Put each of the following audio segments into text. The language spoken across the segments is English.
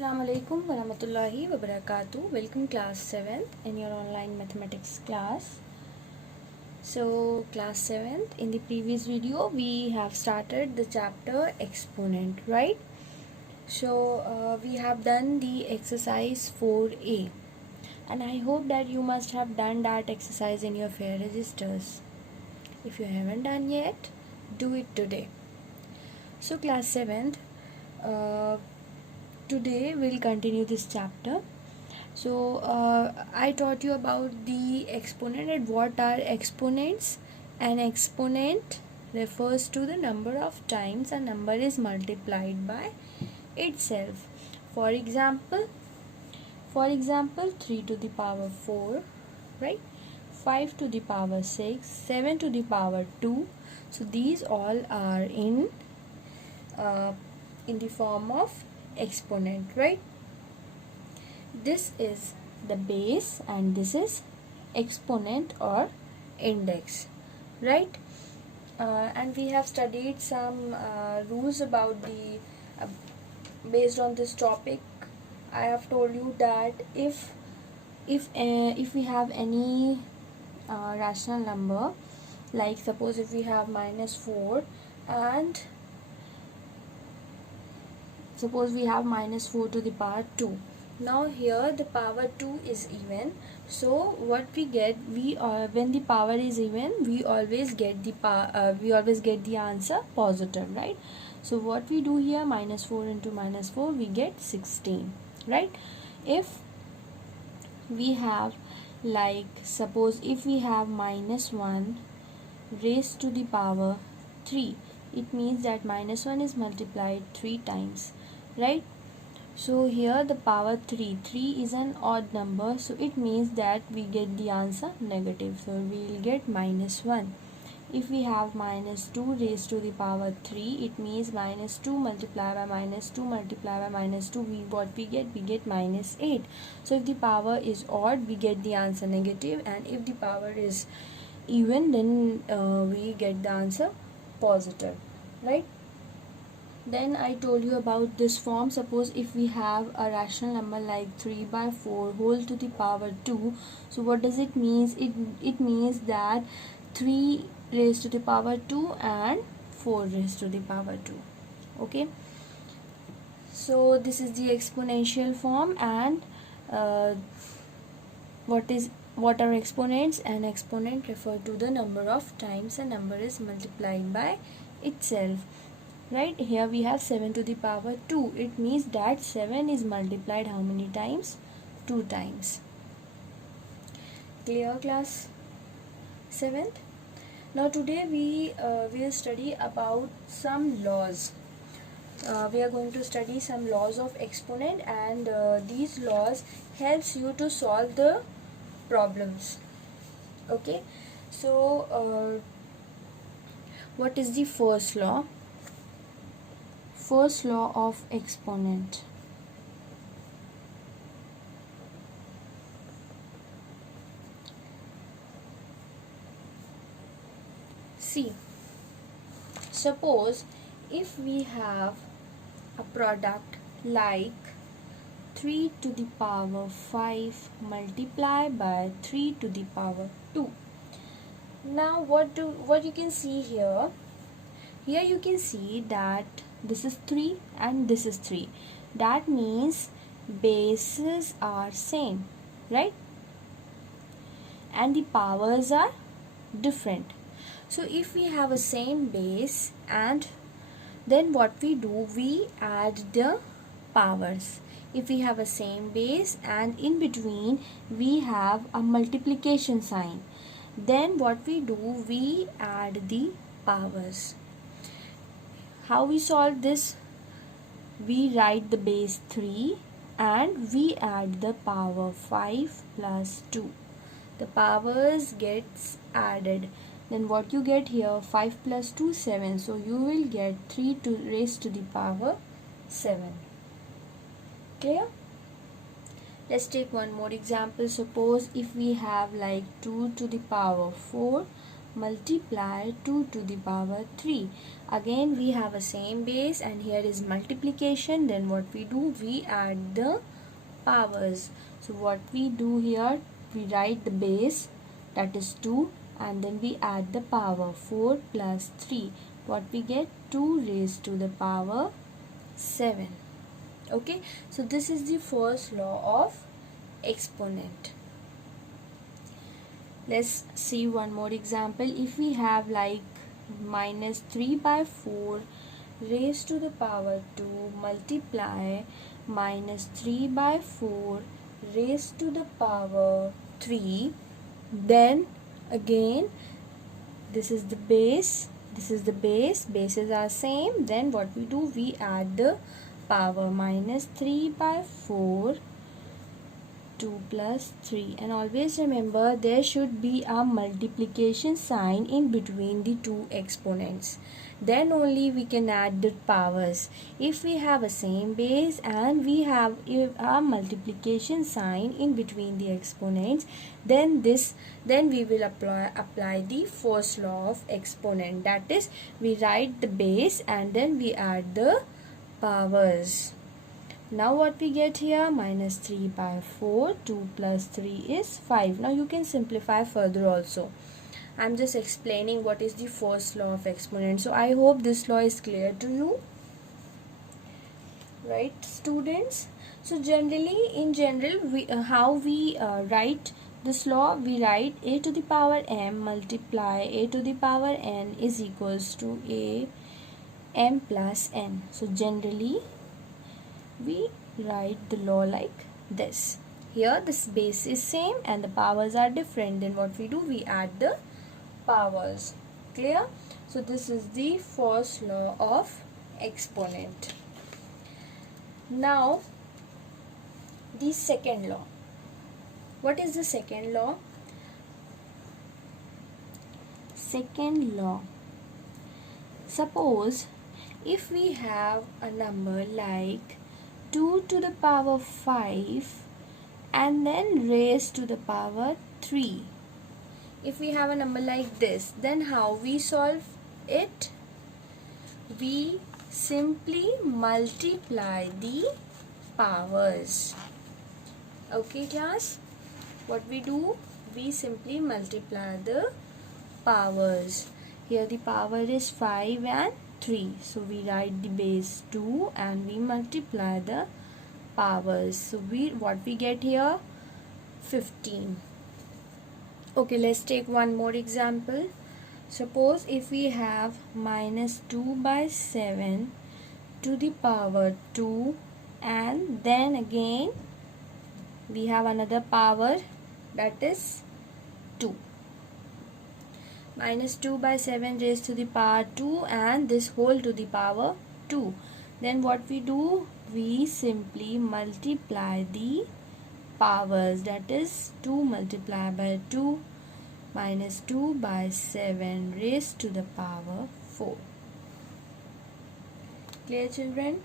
Assalamu alaikum warahmatullahi wabarakatuh. Welcome class 7th in your online mathematics class. So class 7th, in the previous video we have started the chapter exponent, right? So we have done the exercise 4a and I hope that you must have done that exercise in your fair registers. If you haven't done yet, do it today. So class 7th, today we'll continue this chapter. So I taught you about the exponent and what are exponents. An exponent refers to the number of times a number is multiplied by itself. For example 3 to the power 4, right? 5 to the power 6, 7 to the power 2. So these all are in the form of exponent, right? This is the base and this is exponent or index, right? And we have studied some rules about the based on this topic. I have told you that if we have any rational number, like suppose if we have -4 and suppose we have -4 to the power 2. Now here the power 2 is even, so what we get, when the power is even, we always get the answer positive, right? So what we do here, -4 into -4, we get 16, right? If we have, like suppose if we have -1 raised to the power 3, it means that -1 is multiplied 3 times, right? So here the power 3 is an odd number, so it means that we get the answer negative, so we will get -1. If we have -2 raised to the power 3, it means -2 multiplied by -2 multiplied by -2, we get -8. So if the power is odd, we get the answer negative, and if the power is even, then we get the answer positive, right? Then I told you about this form. Suppose if we have a rational number like 3 by 4 whole to the power 2. So what does it mean? It means that 3 raised to the power 2 and 4 raised to the power 2. Okay. So this is the exponential form. And what are exponents? An exponent refer to the number of times a number is multiplied by itself. Right, here we have 7 to the power 2. It means that 7 is multiplied how many times? 2 times. Clear, class 7th? Now today we will study about some laws. We are going to study some laws of exponent, and these laws helps you to solve the problems. Okay, so what is the first law? First law of exponent. See, suppose if we have a product like 3 to the power 5 multiplied by 3 to the power 2. Now what you can see here you can see that this is 3 and this is 3. That means bases are same, right? And the powers are different. So if we have a same base, and then what we do, we add the powers. If we have a same base and in between we have a multiplication sign, then what we do, we add the powers. How we solve this? We write the base 3 and we add the power 5 plus 2. The powers gets added. Then what you get here, 5 plus 2, 7. So you will get 3 to raised to the power 7. Clear? Let's take one more example. Suppose if we have like 2 to the power 4 multiply 2 to the power 3. Again we have a same base and here is multiplication. Then what we do, we add the powers. So what we do here, we write the base, that is 2, and then we add the power 4 plus 3. What we get, 2 raised to the power 7. Okay, so this is the first law of exponent. Let's see one more example. If we have like minus 3 by 4 raised to the power 2 multiply minus 3 by 4 raised to the power 3, then again this is the base, this is the base, bases are same. Then what we do, we add the power, minus 3 by 4, 2 plus 3, and always remember there should be a multiplication sign in between the two exponents, then only we can add the powers. If we have a same base and we have a multiplication sign in between the exponents, then we will apply the first law of exponent, that is we write the base and then we add the powers. Now what we get here, minus 3 by 4, 2 plus 3 is 5. Now you can simplify further also. I'm just explaining what is the first law of exponent. So I hope this law is clear to you. Right, students? So generally, in general, how we write this law, we write a to the power m multiply a to the power n is equals to a m plus n. So generally, we write the law like this. Here this base is same and the powers are different. Then what we do, we add the powers. Clear? So this is the first law of exponent. Now the second law. What is the second law? Second law. Suppose if we have a number like 2 to the power 5 and then raised to the power 3. If we have a number like this, then how we solve it? We simply multiply the powers. Okay class, what we do? We simply multiply the powers. Here the power is 5 and 3, so we write the base 2 and we multiply the powers. So what we get here, 15. Okay, let's take one more example. Suppose if we have minus 2 by 7 to the power 2 and then again we have another power, that is 2. Minus 2 by 7 raised to the power 2 and this whole to the power 2. Then what we do? We simply multiply the powers, that is 2 multiplied by 2 minus 2 by 7 raised to the power 4. Clear children?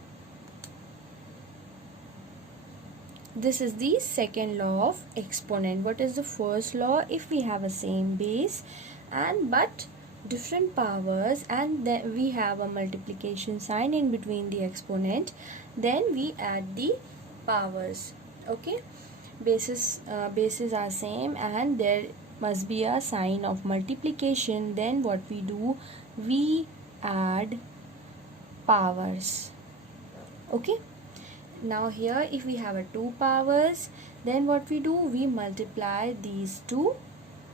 This is the second law of exponent. What is the first law? If we have a same base and but different powers and then we have a multiplication sign in between the exponent, then we add the powers. Okay, bases are same and there must be a sign of multiplication. Then what we do, we add powers. Okay, now here if we have a 2 powers, then what we do, we multiply these 2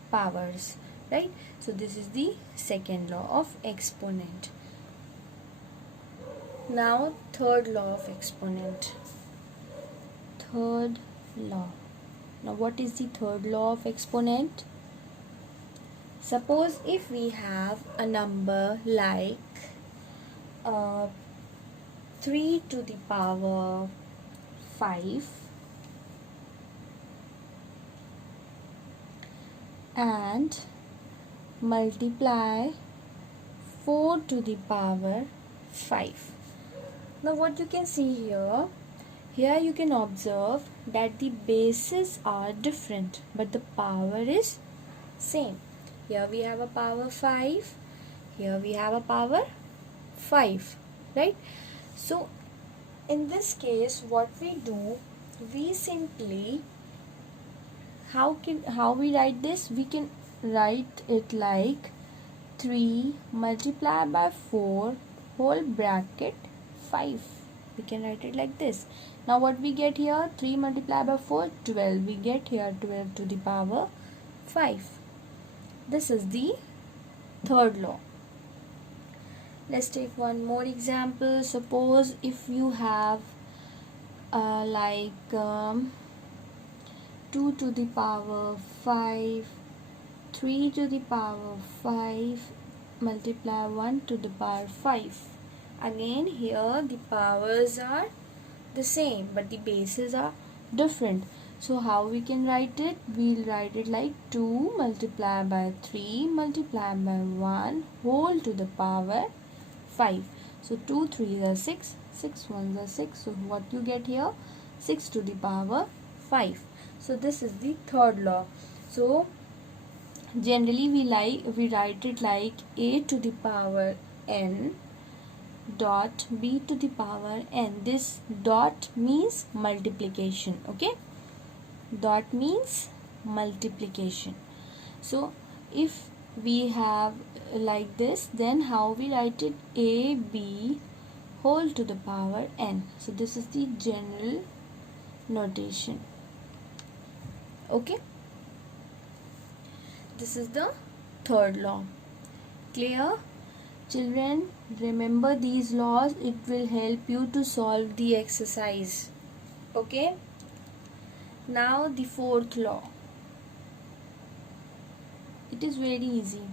powers. Right, so this is the second law of exponent. Now third law of exponent. Third law. Now what is the third law of exponent? Suppose if we have a number like 3 to the power 5 and multiply 4 to the power 5. Now what you can see here, you can observe that the bases are different but the power is same. Here we have a power 5. Here we have a power 5, right? So in this case, what we do, we simply, how we write this? We can write it like 3 multiplied by 4 whole bracket 5. We can write it like this. Now what we get here? 3 multiplied by 4, 12. We get here 12 to the power 5. This is the third law. Let's take one more example. Suppose if you have 2 to the power 5, 3 to the power 5, multiply 1 to the power 5. Again here the powers are the same but the bases are different. So how we can write it? We'll write it like 2 multiplied by 3 multiplied by 1 whole to the power 5. So 2 3s are 6, 6 1s are 6. So what you get here? 6 to the power 5. So this is the third law. So generally we write it like a to the power n dot b to the power n. This dot means multiplication. Okay, dot means multiplication. So if we have like this, then how we write it? A b whole to the power n. So this is the general notation. Okay, this is the third law. Clear? Children, remember these laws. It will help you to solve the exercise. Okay, now the fourth law. It is very easy.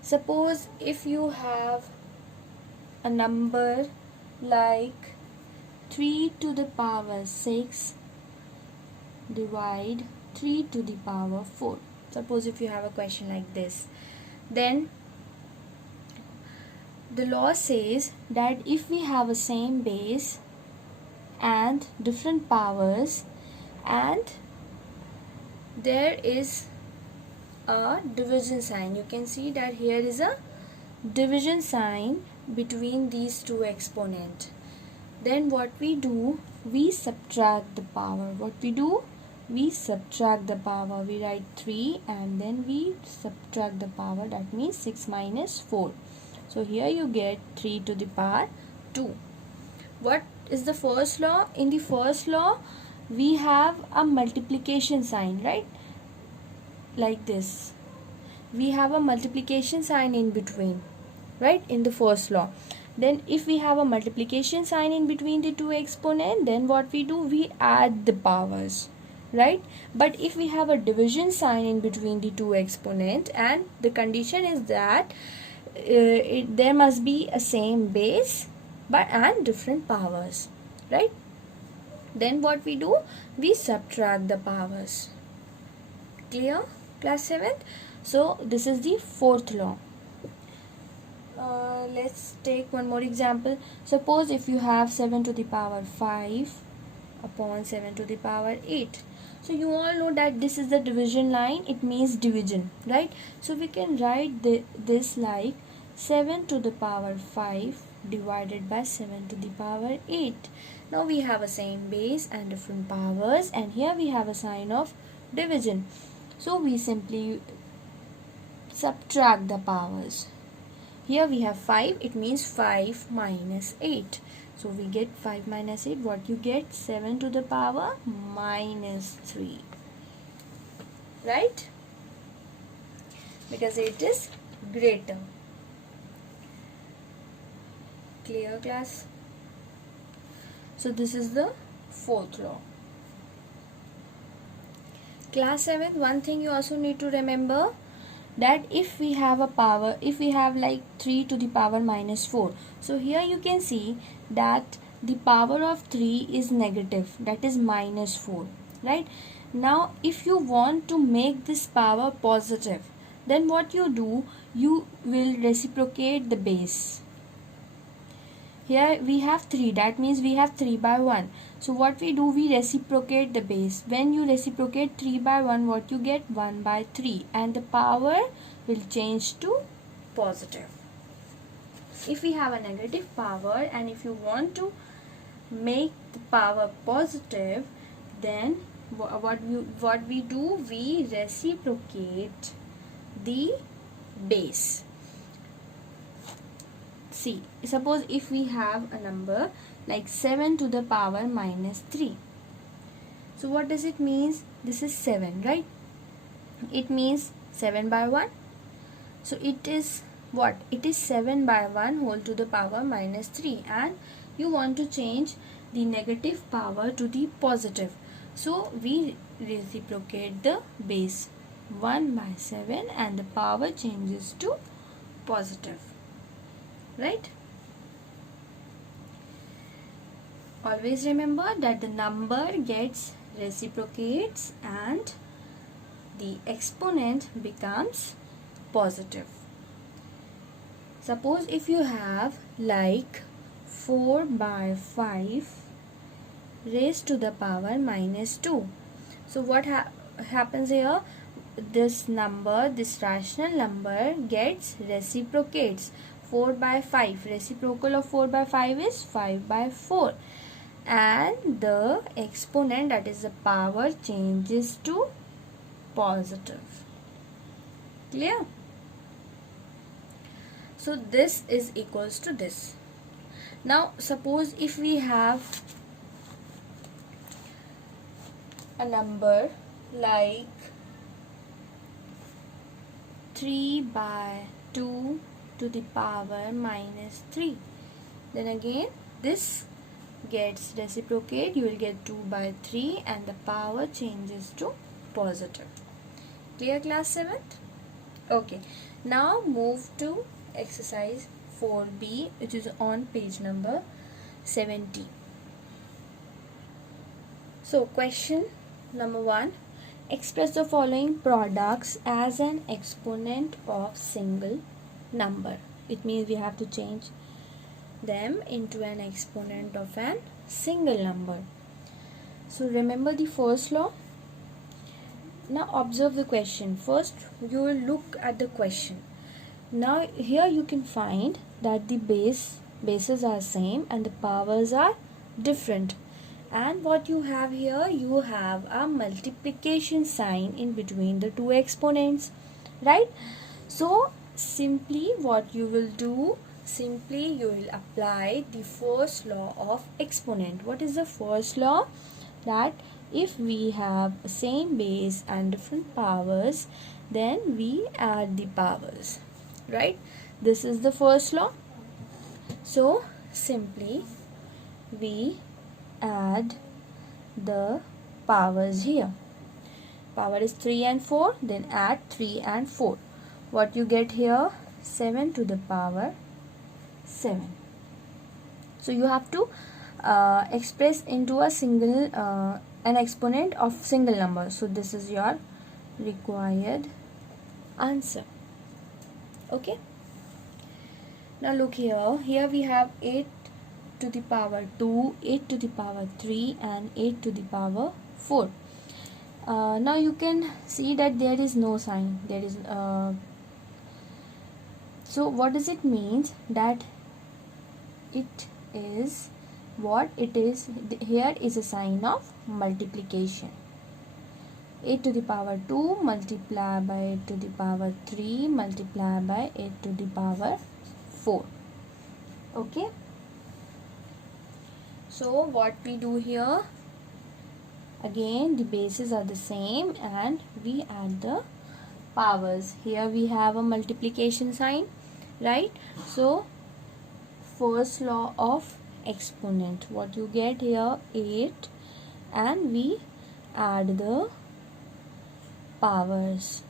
Suppose if you have a number like 3 to the power 6 divide 3 to the power 4. Suppose if you have a question like this, then the law says that if we have a same base and different powers and there is a division sign, you can see that here is a division sign between these two exponents, then what we do, we subtract the power. What we do? We subtract the power. We write 3 and then we subtract the power. That means 6 minus 4. So here you get 3 to the power 2. What is the first law? In the first law, we have a multiplication sign, right? Like this. We have a multiplication sign in between, right? In the first law. Then if we have a multiplication sign in between the two exponents, then what we do? We add the powers, right? But if we have a division sign in between the two exponents and the condition is that there must be a same base but and different powers, right? Then what we do? We subtract the powers. Clear? Class 7th? So this is the fourth law. Let's take one more example. Suppose if you have 7 to the power 5 upon 7 to the power 8. So you all know that this is the division line. It means division, right? So we can write this like 7 to the power 5 divided by 7 to the power 8. Now we have a same base and different powers, and here we have a sign of division. So we simply subtract the powers. Here we have 5, it means 5 minus 8. So we get 5 minus 8, what you get? 7 to the power minus 3. Right? Because 8 is greater. Clear, class? So this is the fourth law. Class 7, one thing you also need to remember, that if we have a power, if we have like 3 to the power minus 4, so here you can see that the power of 3 is negative, that is minus 4, right? Now if you want to make this power positive, then what you do, you will reciprocate the base. Here we have 3, that means we have 3 by 1. So what we do, we reciprocate the base. When you reciprocate 3 by 1, what you get? 1 by 3, and the power will change to positive. If we have a negative power and if you want to make the power positive, then what we do, we reciprocate the base. See, suppose if we have a number like 7 to the power minus 3. So what does it mean? This is 7, right? It means 7 by 1. So it is what? It is 7 by 1 whole to the power minus 3, and you want to change the negative power to the positive. So we reciprocate the base, 1 by 7, and the power changes to positive. Right? Always remember that the number gets reciprocates and the exponent becomes positive. Suppose if you have like 4 by 5 raised to the power minus 2. So what happens here? This number, this rational number gets reciprocates. 4 by 5, reciprocal of 4 by 5 is 5 by 4, and the exponent, that is the power, changes to positive. Clear? So this is equals to this. Now suppose if we have a number like 3 by 2 to the power minus 3, then again this gets reciprocate, you will get 2 by 3 and the power changes to positive. Clear, class 7th? Okay, now move to exercise 4b, which is on page number 70. So question number 1, express the following products as an exponent of single number. It means we have to change them into an exponent of an single number. So remember the first law. Now observe the question. First you will look at the question. Now here you can find that the bases are same and the powers are different. And what you have here, you have a multiplication sign in between the two exponents, right? So simply what you will do, simply you will apply the first law of exponent. What is the first law? That if we have same base and different powers, then we add the powers, right? This is the first law. So simply we add the powers here. Power is 3 and 4, then add 3 and 4. What you get here? 7 to the power 7. So you have to express into a single an exponent of single number. So this is your required answer. Okay. Now look here. Here we have 8 to the power 2, 8 to the power 3 and 8 to the power 4. Now you can see that there is no sign. There is so what does it mean? That it is what it is. Here is a sign of multiplication. 8 to the power 2 multiply by 8 to the power 3 multiply by 8 to the power 4. Okay. So what we do here, again the bases are the same and we add the powers. Here we have a multiplication sign, right? So first law of exponent, what you get here, 8, and we add the powers.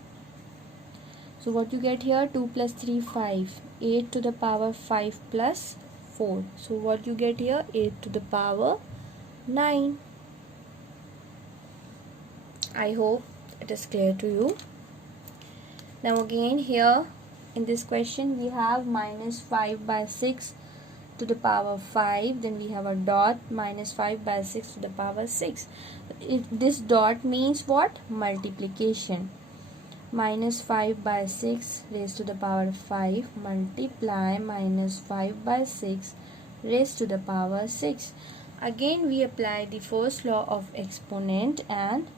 So what you get here, 2 plus 3, 5, 8 to the power 5 plus 4. So what you get here, 8 to the power 9. I hope it is clear to you. Now again here in this question we have minus 5 by 6 to the power 5, then we have a dot, minus 5 by 6 to the power 6. This dot means what? Multiplication. Minus 5 by 6 raised to the power 5 multiply minus 5 by 6 raised to the power 6. Again we apply the first law of exponent and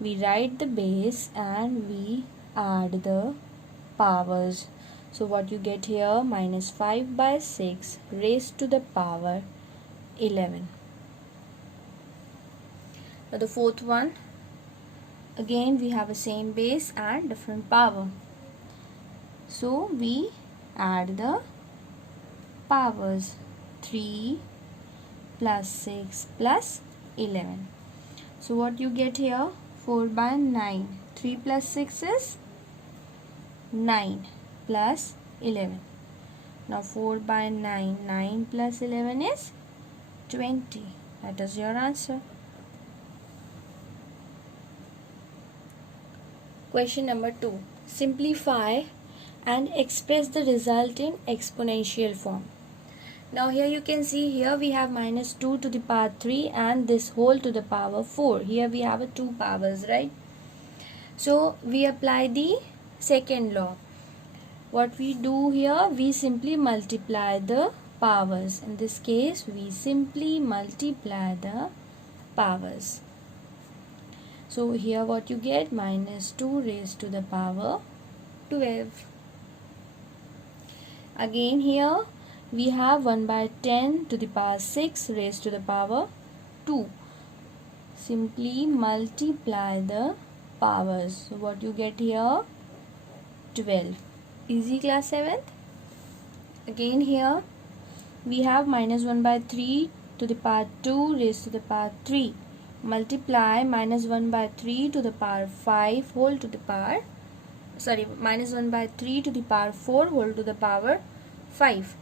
we write the base and we add the powers. So what you get here, minus 5 by 6 raised to the power 11. Now the fourth one, again we have a same base and different power. So we add the powers. 3 plus 6 plus 11. So what you get here, 4 by 9. 3 plus 6 is 9 plus 11. Now 4 by 9. 9 plus 11 is 20. That is your answer. Question number 2. Simplify and express the result in exponential form. Now here you can see, here we have minus 2 to the power 3 and this whole to the power 4. Here we have 2 powers, right? So we apply the second law. What we do here, we simply multiply the powers. In this case, we simply multiply the powers. So here what you get, minus 2 raised to the power 12. Again here we have 1 by 10 to the power 6 raised to the power 2. Simply multiply the powers. So what you get here, 12. Easy class 7th. Again here we have minus 1 by 3 to the power 2 raised to the power 3. Multiply minus 1 by 3 to the power 5 whole to the power, minus 1 by 3 to the power 4 whole to the power 5.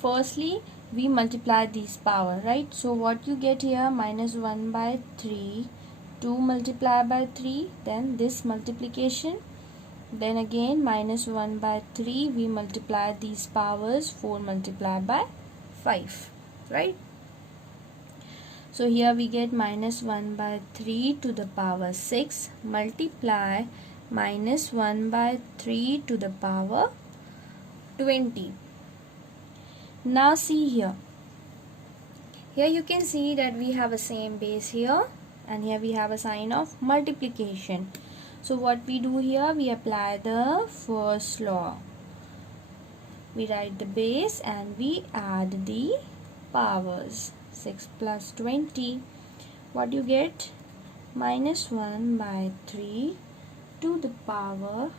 Firstly, we multiply these power, right? So what you get here, minus 1 by 3, 2 multiplied by 3, then this multiplication, then again minus 1 by 3, we multiply these powers, 4 multiplied by 5, right? So here we get minus 1 by 3 to the power 6 multiply minus 1 by 3 to the power 20. Now see here. Here you can see that we have a same base here and here we have a sign of multiplication. So what we do here, we apply the first law. We write the base and we add the powers. 6 plus 20. What you get? Minus 1 by 3 to the power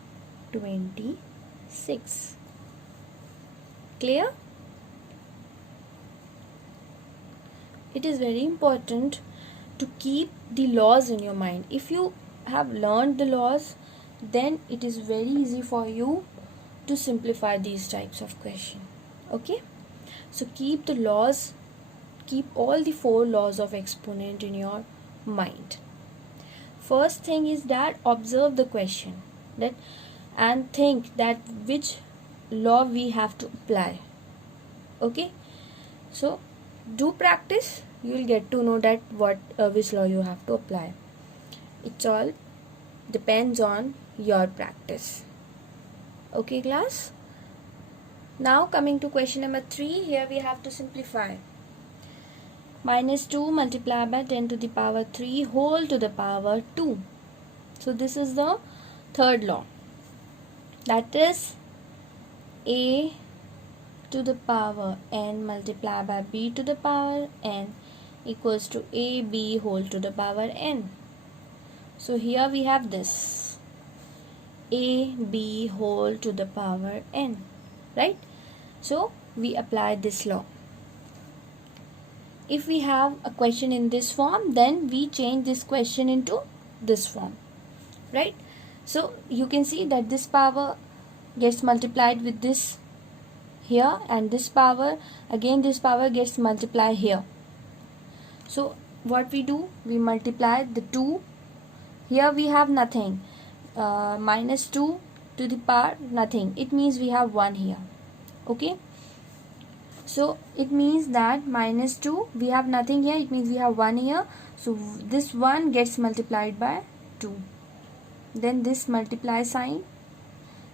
26. Clear? It is very important to keep the laws in your mind. If you have learned the laws, then it is very easy for you to simplify these types of questions. Okay? So keep the laws, keep all the 4 laws of exponent in your mind. First thing is that observe the question and think that which law we have to apply. Okay? So do practice, you will get to know that which law you have to apply. It's all depends on your practice. Okay class? Now coming to question number 3, here we have to simplify. Minus 2 multiplied by 10 to the power 3 whole to the power 2. So this is the third law. That is a to the power n multiplied by b to the power n equals to ab whole to the power n. So here we have this ab whole to the power n, right? So we apply this law. If we have a question in this form, then we change this question into this form, right? So you can see that this power gets multiplied with this here and this power, again this power gets multiplied here. So what we do, we multiply the 2. Here we have nothing, minus 2 to the power nothing, it means we have 1 here. Okay, So it means that minus 2, we have nothing here, it means we have 1 here. So this 1 gets multiplied by 2. Then this multiply sign.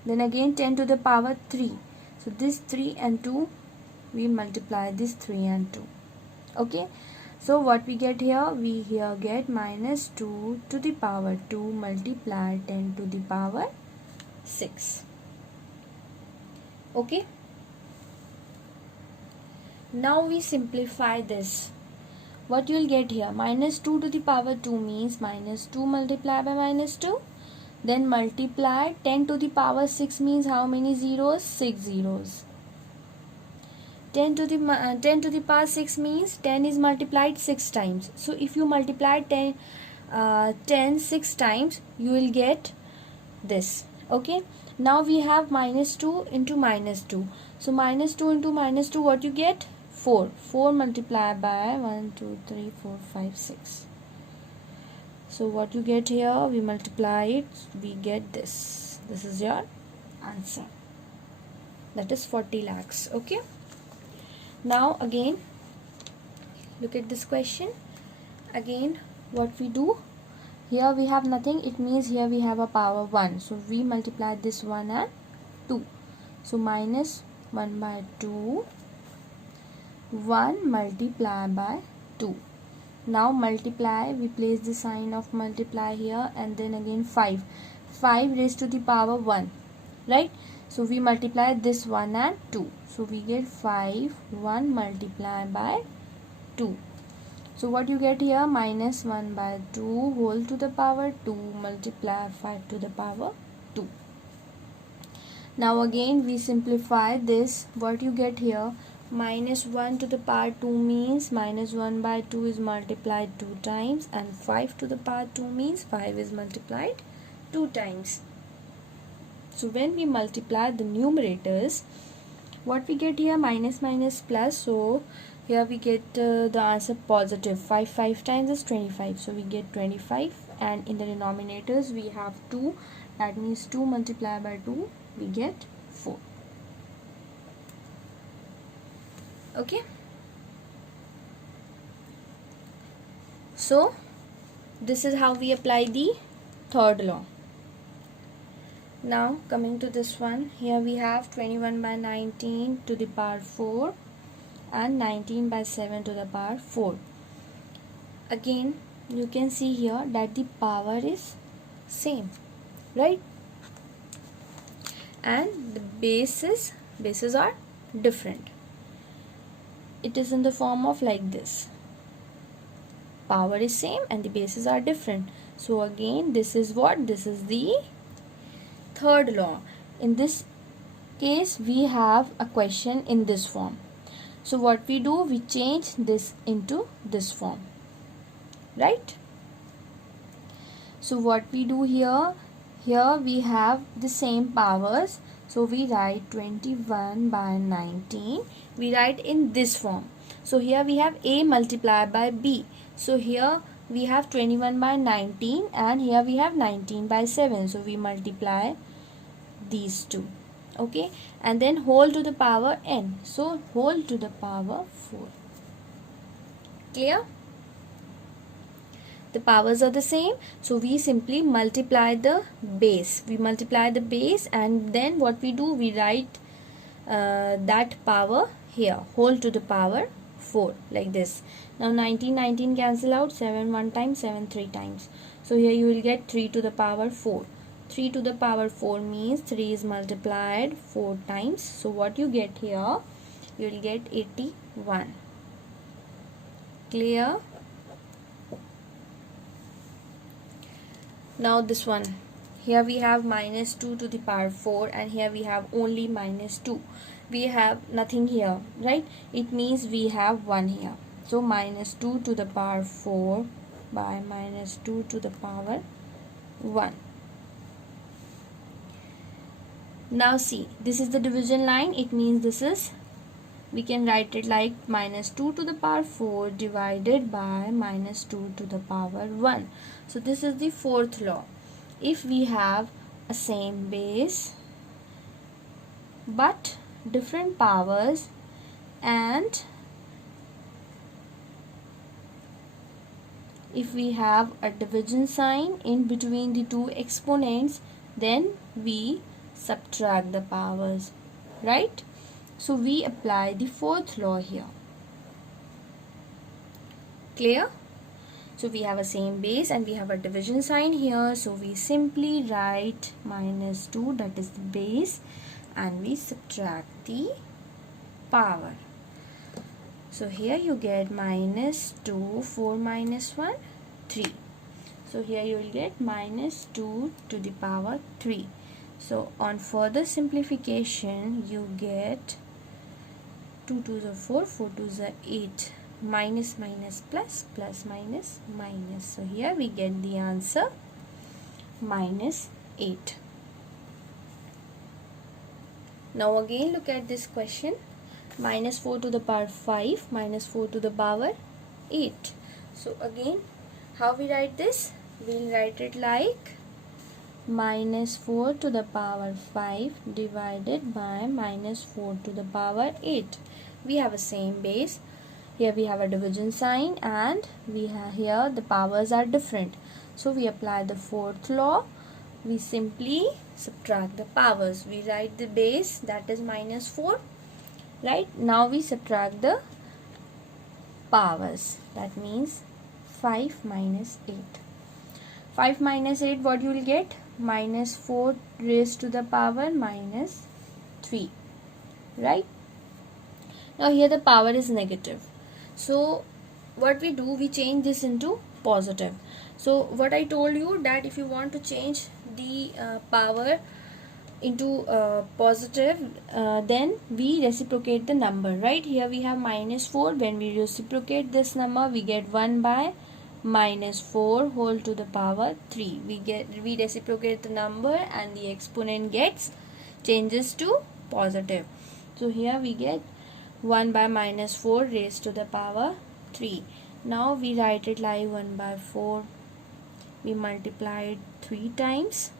Then again 10 to the power 3. So this 3 and 2, we multiply this 3 and 2. Okay. So what we get here? We here get minus 2 to the power 2 multiply 10 to the power 6. Okay. Now we simplify this. What you will get here? Minus 2 to the power 2 means minus 2 multiplied by minus 2. Then multiply 10 to the power 6 means how many zeros? 6 zeros. 10 to the power 6 means 10 is multiplied 6 times. So if you multiply 10 6 times, you will get this. Okay. Now we have minus 2 into minus 2. So minus 2 into minus 2, what you get? 4. 4 multiplied by 1, 2, 3, 4, 5, 6. So what you get here, we multiply it, we get this. This is your answer. That is 40 lakhs. Okay. Now again, look at this question. Again, what we do? Here we have nothing. It means here we have a power 1. So we multiply this 1 and 2. So minus 1 by 2. 1 multiply by 2. Now multiply, we place the sign of multiply here, and then again 5. 5 raised to the power 1. Right? So we multiply this 1 and 2. So we get 5, 1 multiply by 2. So what you get here? Minus 1 by 2 whole to the power 2 multiply 5 to the power 2. Now again we simplify this. What you get here? Minus 1 to the power 2 means minus 1 by 2 is multiplied 2 times, and 5 to the power 2 means 5 is multiplied 2 times. So when we multiply the numerators, what we get here? Minus minus plus. So here we get the answer positive. 5 times is 25. So we get 25, and in the denominators we have 2. That means 2 multiplied by 2, we get 4. Okay. So this is how we apply the third law. Now coming to this one, here we have 21 by 19 to the power 4 and 19 by 7 to the power 4. Again you can see here that the power is same, right? And the bases are different. It is in the form of like this. Power is same and the bases are different. So again, this is what? This is the third law. In this case, we have a question in this form. So what we do? We change this into this form. Right? So what we do here? Here we have the same powers. So we write 21 by 19. We write in this form. So here we have A multiplied by B. So here we have 21 by 19 and here we have 19 by 7. So we multiply these two. Okay. And then whole to the power n. So whole to the power 4. Clear? The powers are the same, so we simply multiply the base. We multiply the base, and then what we do? We write that power here, whole to the power 4, like this. Now 19 cancel out, 7 1 time, 7 3 times. So here you will get 3 to the power 4. 3 to the power 4 means 3 is multiplied 4 times. So what you get here? You will get 81. Clear? Now this one, here we have minus 2 to the power 4 and here we have only minus 2. We have nothing here, right? It means we have 1 here. So minus 2 to the power 4 by minus 2 to the power 1. Now see, this is the division line. It means this is, we can write it like minus 2 to the power 4 divided by minus 2 to the power 1. So this is the fourth law. If we have a same base but different powers, and if we have a division sign in between the two exponents, then we subtract the powers, right? So we apply the fourth law here. Clear? So we have a same base and we have a division sign here. So we simply write -2, that is the base, and we subtract the power. So here you get -2, 4 minus 1, 3. So here you will get -2 to the power 3. So on further simplification, you get 2 2s are 4, 4 2s are 8. Minus minus plus, plus minus minus. So here we get the answer -8. Now again look at this question. -4 to the power 5, -4 to the power 8. So again, how we write this? We'll write it like -4 to the power 5 divided by -4 to the power 8. We have a same base. Here we have a division sign and we have here the powers are different. So we apply the fourth law. We simply subtract the powers. We write the base, that is -4. Right? Now we subtract the powers. That means 5 minus 8. 5 minus 8, what you will get? -4 raised to the power -3. Right? Now here the power is negative. So what we do, we change this into positive. So what I told you, that if you want to change the power into positive, then we reciprocate the number. Right? Here we have -4. When we reciprocate this number, we get 1 by -4 whole to the power 3. We reciprocate the number and the exponent changes to positive. So here we get 1 by -4 raised to the power 3. Now we write it like 1 by 4. We multiply it 3 times.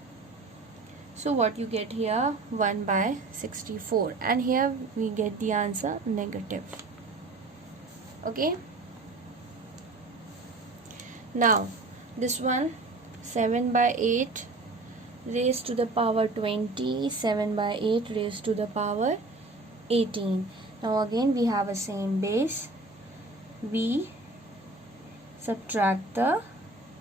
So what you get here? 1 by 64. And here we get the answer negative. Okay. Now this one, 7 by 8 raised to the power 20. 7 by 8 raised to the power 18. Now again we have a same base. We subtract the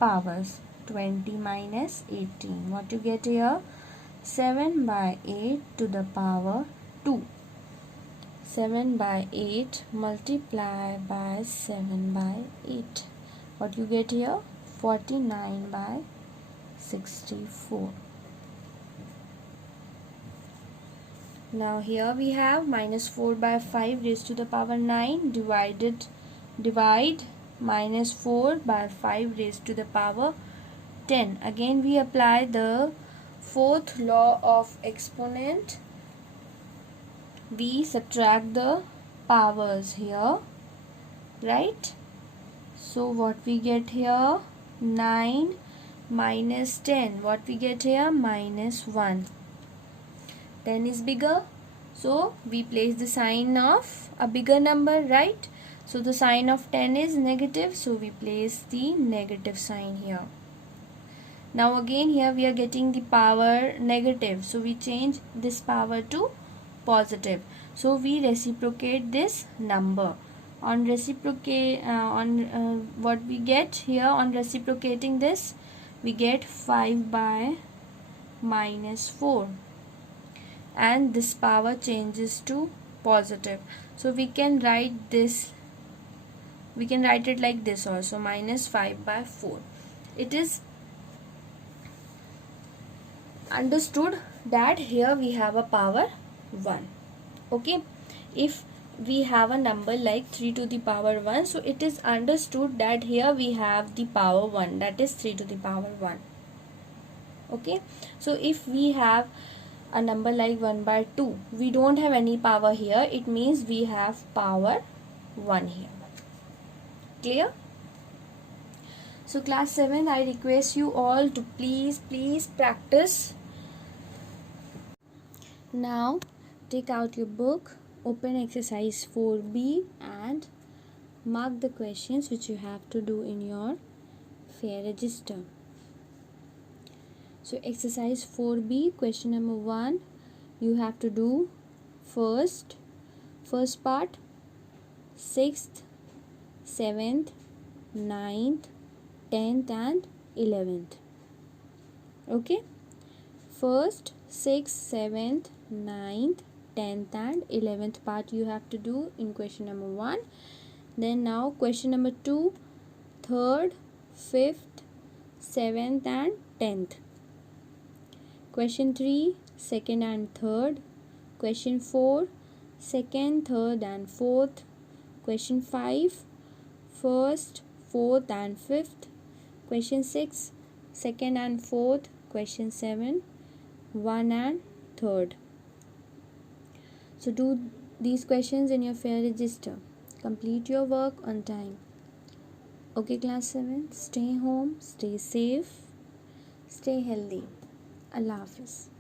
powers. 20 minus 18. What you get here? 7 by 8 to the power 2. 7 by 8 multiply by 7 by 8. What you get here? 49 by 64. Now here we have -4 by 5 raised to the power 9. Divide -4 by 5 raised to the power 10. Again we apply the fourth law of exponent. We subtract the powers here, right? So what we get here? 9 minus 10. What we get here? -1. 10 is bigger, so we place the sign of a bigger number, right? So the sign of 10 is negative, so we place the negative sign here. Now again here we are getting the power negative, so we change this power to positive. So we reciprocate this number. On what we get here, on reciprocating this, we get 5 by -4. And this power changes to positive. So we can write this, we can write it like this also, -5 by 4. It is understood that here we have a power 1. Okay, if we have a number like 3 to the power 1, so it is understood that here we have the power 1, that is 3 to the power 1. Okay, so if we have a number like 1 by 2, we don't have any power here, it means we have power 1 here. Clear? So class 7, I request you all to please practice. Now take out your book open exercise 4b and mark the questions which you have to do in your fair register. So exercise 4b, question number 1, you have to do first part, 6th, 7th, 9th, 10th and 11th. Okay, first, 6th, 7th, 9th, 10th and 11th part you have to do in question number 1. Then now question number 2, 3rd, 5th, 7th and 10th. Question 3, 2nd and 3rd. Question 4, 2nd, 3rd and 4th. Question 5, 1st, 4th and 5th. Question 6, 2nd and 4th. Question 7, 1 and 3rd. So do these questions in your fair register. Complete your work on time. Okay, class 7, stay home, stay safe, stay healthy. Allah Hafiz.